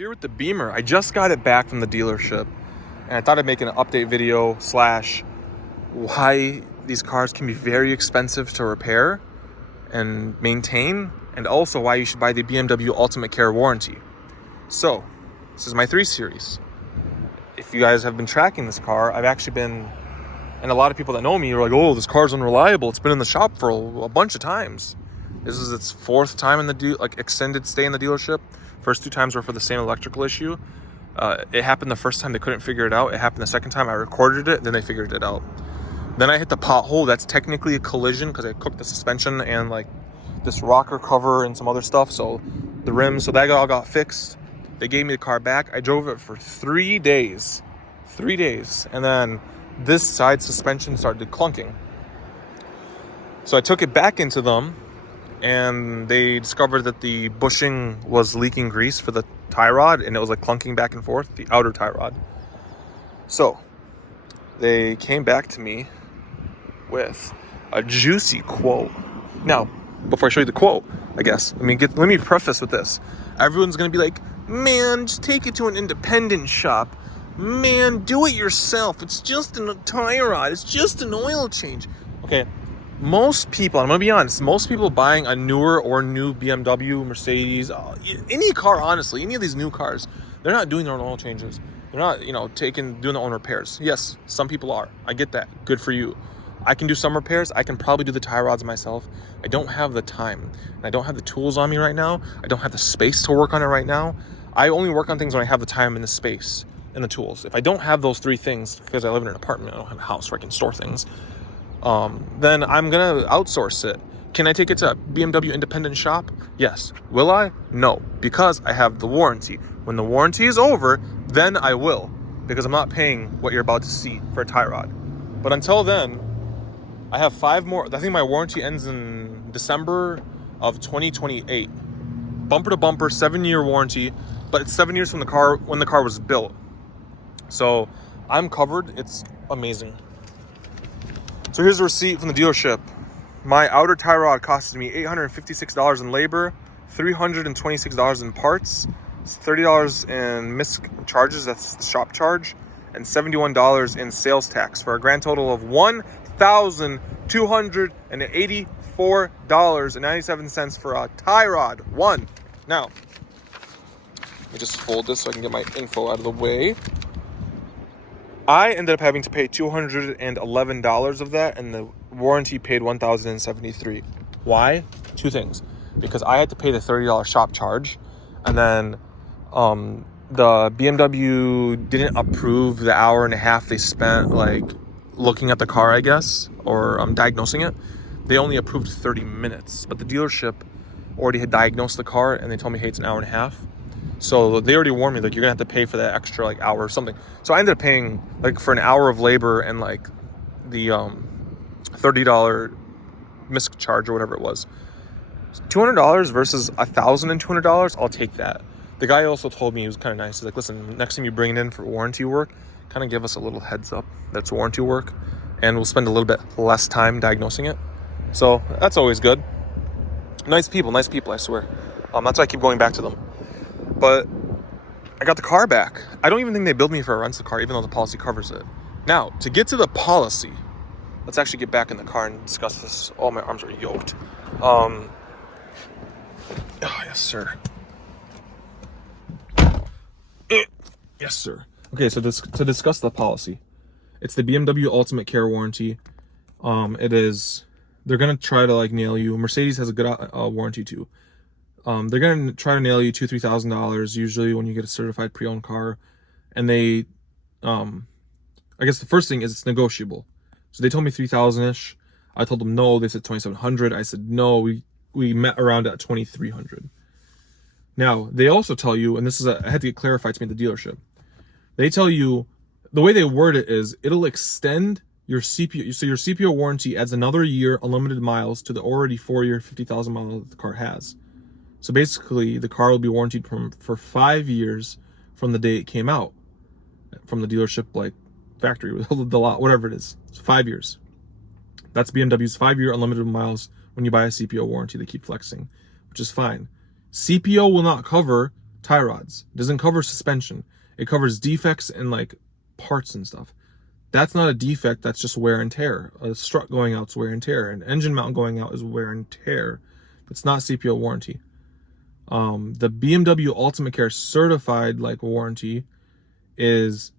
Here with the Beamer. I just got it back from the dealership, and I thought I'd make an update video slash why these cars can be very expensive to repair and maintain, and also why you should buy the BMW Ultimate Care Warranty. So, this is my 3 Series. If you guys have been tracking this car, I've actually been, and a lot of people that know me are like, oh, this car's unreliable. It's been in the shop for a bunch of times. This is its 4th time in the extended stay in the dealership. First 2 times were for the same electrical issue. It happened the first time they couldn't figure it out. It happened the second time I recorded it, then they figured it out. Then I hit the pothole. That's technically a collision because I cooked the suspension and like this rocker cover and some other stuff. So the rims, so that all got fixed. They gave me the car back. I drove it for 3 days. 3 days. And then this side suspension started clunking. So I took it back into them, and they discovered that the bushing was leaking grease for the tie rod, and it was like clunking back and forth, the outer tie rod. So they came back to me with a juicy quote. Now, before I show you the quote, I guess, let me preface with this. Everyone's gonna be like, man, just take it to an independent shop. Man, do it yourself. It's just a tie rod. It's just an oil change. Okay. Most people, I'm going to be honest, most people buying a newer or new BMW, Mercedes, any car, honestly, any of these new cars, they're not doing their own oil changes. They're not, doing their own repairs. Yes, some people are. I get that. Good for you. I can do some repairs. I can probably do the tie rods myself. I don't have the time. And I don't have the tools on me right now. I don't have the space to work on it right now. I only work on things when I have the time and the space and the tools. If I don't have those 3 things, because I live in an apartment, I don't have a house where I can store things, then I'm gonna outsource it. Can I take it to a BMW independent shop? Yes. Will I? No, because I have the warranty. When the warranty is over, then I will, because I'm not paying what you're about to see for a tie rod. But until then, I have 5 more. I think my warranty ends in December of 2028. Bumper to bumper, 7-year warranty, but it's 7 years from the car when the car was built. So I'm covered. It's amazing. So here's a receipt from the dealership. My outer tie rod costed me $856 in labor, $326 in parts, $30 in missed charges, that's the shop charge, and $71 in sales tax, for a grand total of $1,284.97 for a tie rod. One. Now, let me just fold this so I can get my info out of the way. I ended up having to pay $211 of that, and the warranty paid $1,073. Why? 2 things. Because I had to pay the $30 shop charge, and then the BMW didn't approve the hour and a half they spent like looking at the car, I guess, or diagnosing it. They only approved 30 minutes, but the dealership already had diagnosed the car, and they told me, hey, it's an hour and a half. So they already warned me, like, you're gonna have to pay for that extra like hour or something. So I ended up paying like for an hour of labor and like the $30 misc charge or whatever it was. $200 versus $1,200. I'll take that. The guy also told me, he was kind of nice. He's like, listen, next time you bring it in for warranty work, kind of give us a little heads up that's warranty work, and we'll spend a little bit less time diagnosing it. So that's always good. Nice people, I swear. That's why I keep going back to them. But I got the car back. I don't even think they billed me for a rental car, even though the policy covers it. Now, to get to the policy, let's actually get back in the car and discuss this. Oh, my arms are yoked. Oh, yes, sir. Yes, sir. Okay, so to discuss the policy, it's the BMW Ultimate Care Warranty. They're going to try to like nail you. Mercedes has a good warranty too. They're going to try to nail you $2,000-$3,000 usually when you get a certified pre-owned car. And they, I guess the first thing is it's negotiable. So they told me $3,000-ish. I told them no. They said $2,700. I said no. We met around at $2,300. Now, they also tell you, and this is I had to get clarified to me at the dealership. They tell you, the way they word it is, it'll extend your CPO. So your CPO warranty adds another year, unlimited miles, to the already 4-year, 50,000 miles that the car has. So basically, the car will be warranted for 5 years from the day it came out, from the dealership, like factory, the lot, whatever it is. So 5 years. That's BMW's 5-year unlimited miles when you buy a CPO warranty. They keep flexing, which is fine. CPO will not cover tie rods. It doesn't cover suspension. It covers defects and like parts and stuff. That's not a defect, that's just wear and tear. A strut going out is wear and tear. An engine mount going out is wear and tear. It's not CPO warranty. The BMW Ultimate Care certified like warranty is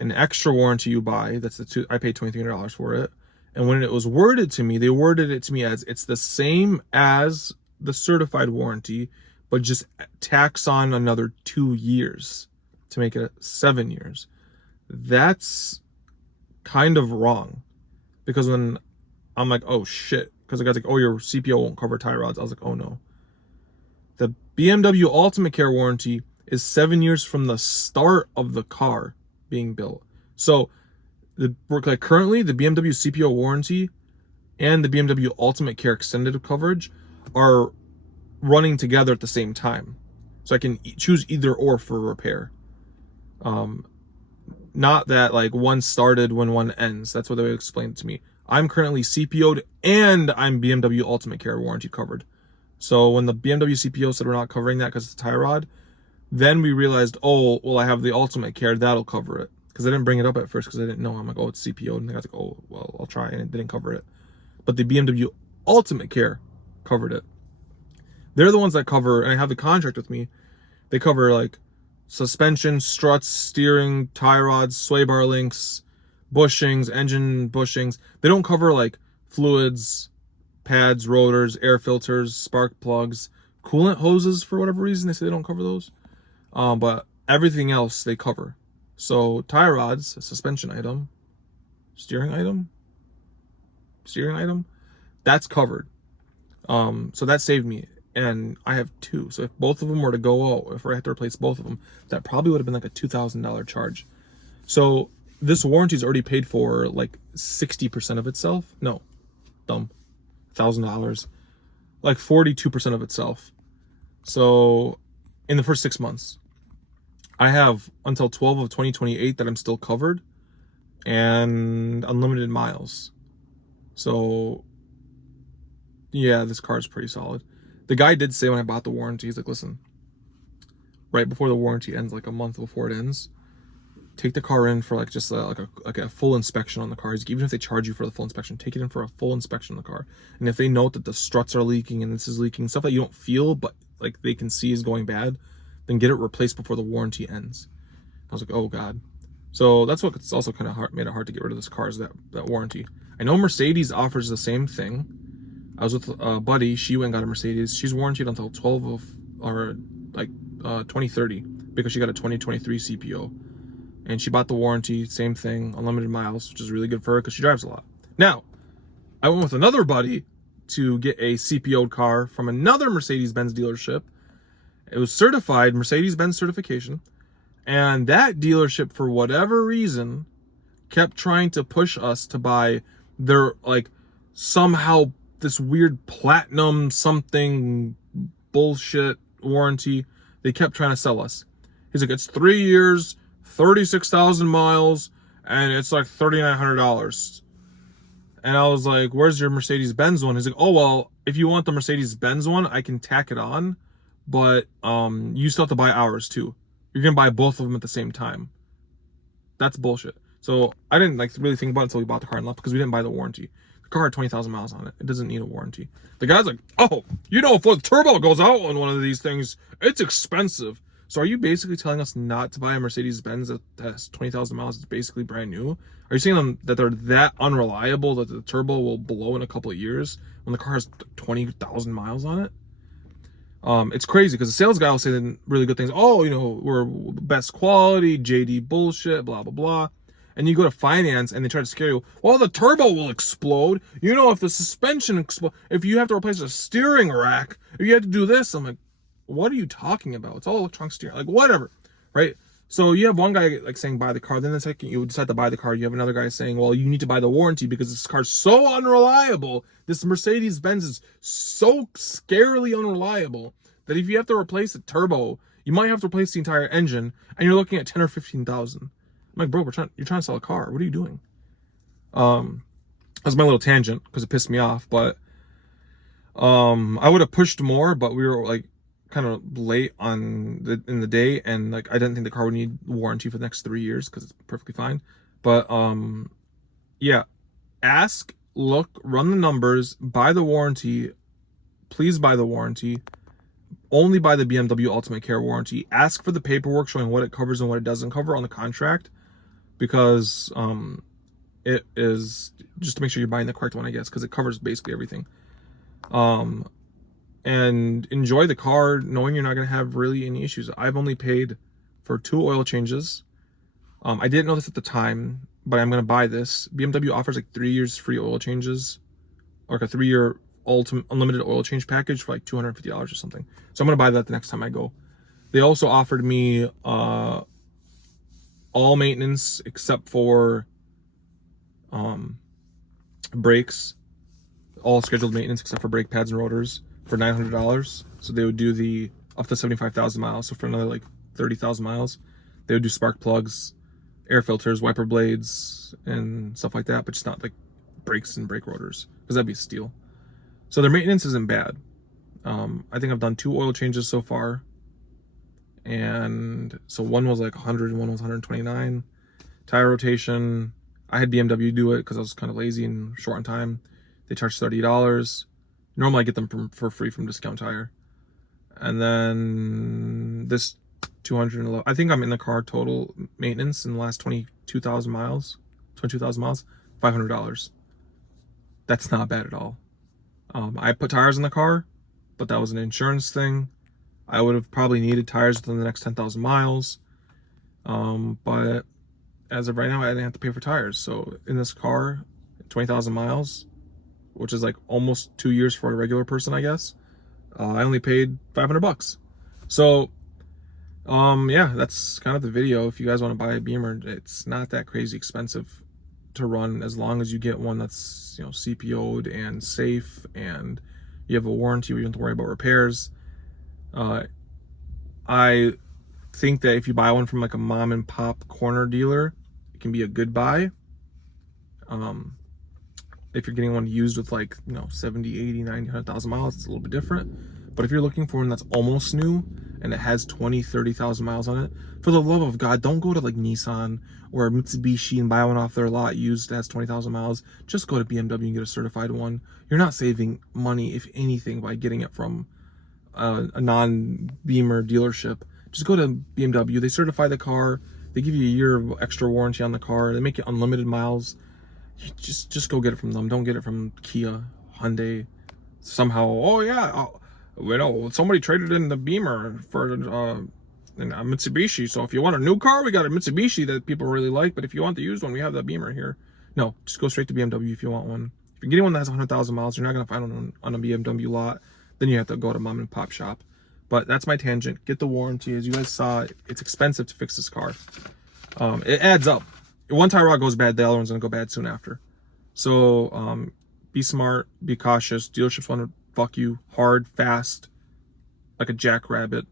an extra warranty you buy. That's I paid $2,300 for it. And when it was worded to me, they worded it to me as it's the same as the certified warranty, but just tax on another 2 years to make it 7 years. That's kind of wrong, because when I'm like, oh shit, because the guy's like, oh, your CPO won't cover tie rods. I was like, oh no. The BMW Ultimate Care warranty is 7 years from the start of the car being built. So like currently the BMW CPO warranty and the BMW Ultimate Care extended coverage are running together at the same time. So I can choose either or for repair. Not that like one started when one ends. That's what they explained to me. I'm currently CPO'd and I'm BMW Ultimate Care warranty covered. So when the BMW CPO said we're not covering that because it's a tie rod, then we realized, oh, well, I have the Ultimate Care, that'll cover it. Because I didn't bring it up at first because I didn't know. I'm like, oh, it's CPO'd. And the guy's like, oh, well, I'll try. And it didn't cover it. But the BMW Ultimate Care covered it. They're the ones that cover, and I have the contract with me. They cover like suspension, struts, steering, tie rods, sway bar links, bushings, engine bushings. They don't cover like fluids, pads, rotors, air filters, spark plugs, coolant hoses for whatever reason. They say they don't cover those. But everything else they cover. So tie rods, a suspension item, steering item, that's covered. So that saved me. And I have two. So if both of them were to go out, if I had to replace both of them, that probably would have been like a $2,000 charge. So this warranty is already paid for like 60% of itself. No, dumb. $1,000. Like 42% of itself. So in the first 6 months, I have until 12 of 2028 that I'm still covered and unlimited miles. So yeah, this car is pretty solid. The guy did say when I bought the warranty, he's like, listen, right before the warranty ends, like a month before it ends, take the car in for like just like a full inspection on the car. Even if they charge you for the full inspection, take it in for a full inspection of the car. And if they note that the struts are leaking and this is leaking, stuff that you don't feel but like they can see is going bad, then get it replaced before the warranty ends. I was like, oh God. So that's what's also kind of made it hard to get rid of this car, is that warranty. I know Mercedes offers the same thing. I was with a buddy, she went and got a Mercedes. She's warranted until 2030 because she got a 2023 CPO. And she bought the warranty, same thing, unlimited miles, which is really good for her because she drives a lot. Now, I went with another buddy to get a CPO'd car from another Mercedes-Benz dealership. It was certified, Mercedes-Benz certification. And that dealership, for whatever reason, kept trying to push us to buy their, like, somehow this weird platinum something bullshit warranty they kept trying to sell us. He's like, it's 3 years, 36,000 miles, and it's like $3,900. And I was like, where's your Mercedes-Benz one? He's like, oh, well, if you want the Mercedes-Benz one, I can tack it on, but you still have to buy ours too. You're gonna buy both of them at the same time. That's bullshit. So I didn't like really think about it until we bought the car and left, because we didn't buy the warranty. The car had 20,000 miles on it. It doesn't need a warranty. The guy's like, oh, you know, if the turbo goes out on one of these things, it's expensive. So are you basically telling us not to buy a Mercedes-Benz that has 20,000 miles? It's basically brand new. Are you saying that they're that unreliable that the turbo will blow in a couple of years when the car has 20,000 miles on it? It's crazy because the sales guy will say really good things. Oh, you know, we're best quality, JD bullshit, blah, blah, blah. And you go to finance and they try to scare you. Well, the turbo will explode. You know, if the suspension explodes, if you have to replace a steering rack, if you have to do this, I'm like, what are you talking about? It's all electronic steering, like whatever, right? So you have one guy like saying buy the car, then the second you decide to buy the car, you have another guy saying, well, you need to buy the warranty because this car's so unreliable. This Mercedes-Benz is so scarily unreliable that if you have to replace the turbo, you might have to replace the entire engine, and you're looking at 10 or 15,000. I'm like, bro, you're trying to sell a car. What are you doing? That's my little tangent because it pissed me off, but I would have pushed more, but we were like kind of late in the day, and like I didn't think the car would need warranty for the next 3 years because it's perfectly fine. But yeah, ask, look, run the numbers, buy the warranty. Please buy the warranty. Only buy the BMW Ultimate Care warranty. Ask for the paperwork showing what it covers and what it doesn't cover on the contract, because it is just to make sure you're buying the correct one, I guess, because it covers basically everything. And enjoy the car knowing you're not going to have really any issues. I've only paid for 2 oil changes. I didn't know this at the time, but I'm going to buy this. BMW offers like 3 years free oil changes, like a 3-year ultimate unlimited oil change package for like $250 or something. So I'm going to buy that the next time I go. They also offered me all maintenance except for brakes, all scheduled maintenance except for brake pads and rotors for $900. So they would do the up to 75,000 miles. So for another like 30,000 miles, they would do spark plugs, air filters, wiper blades, and stuff like that, but just not like brakes and brake rotors, because that'd be steel. So their maintenance isn't bad. I think I've done 2 oil changes so far, and so one was like 100 and one was 129. Tire rotation, I had BMW do it because I was kind of lazy and short on time. They charged $30. Normally I get them for free from Discount Tire. And then this 211, I think I'm in the car total maintenance in the last 22,000 miles, $500. That's not bad at all. I put tires in the car, but that was an insurance thing. I would have probably needed tires within the next 10,000 miles. But as of right now, I didn't have to pay for tires. So in this car, 20,000 miles, which is like almost 2 years for a regular person, I guess. I only paid $500. So, yeah, that's kind of the video. If you guys want to buy a Beamer, it's not that crazy expensive to run, as long as you get one that's, you know, CPO'd and safe, and you have a warranty where you don't have to worry about repairs. I think that if you buy one from like a mom and pop corner dealer, it can be a good buy. If you're getting one used with like, you know, 70, 80, 90, 100,000 miles, it's a little bit different. But if you're looking for one that's almost new and it has 20, 30,000 miles on it, for the love of God, don't go to like Nissan or Mitsubishi and buy one off their lot used that has 20,000 miles. Just go to BMW and get a certified one. You're not saving money, if anything, by getting it from a non-Beamer dealership. Just go to BMW. They certify the car. They give you a year of extra warranty on the car. They make it unlimited miles. Just go get it from them. Don't get it from Kia, Hyundai. Somehow, oh yeah, you know, somebody traded in the Beamer for a Mitsubishi. So if you want a new car, we got a Mitsubishi that people really like. But if you want the used one, we have the Beamer here. No, just go straight to BMW if you want one. If you're getting one that has 100,000 miles, you're not gonna find one on a BMW lot. Then you have to go to mom and pop shop. But that's my tangent. Get the warranty. As you guys saw, it's expensive to fix this car. It adds up. One tie rod goes bad, the other one's gonna go bad soon after. So be smart, be cautious. Dealerships want to fuck you hard, fast, like a jackrabbit.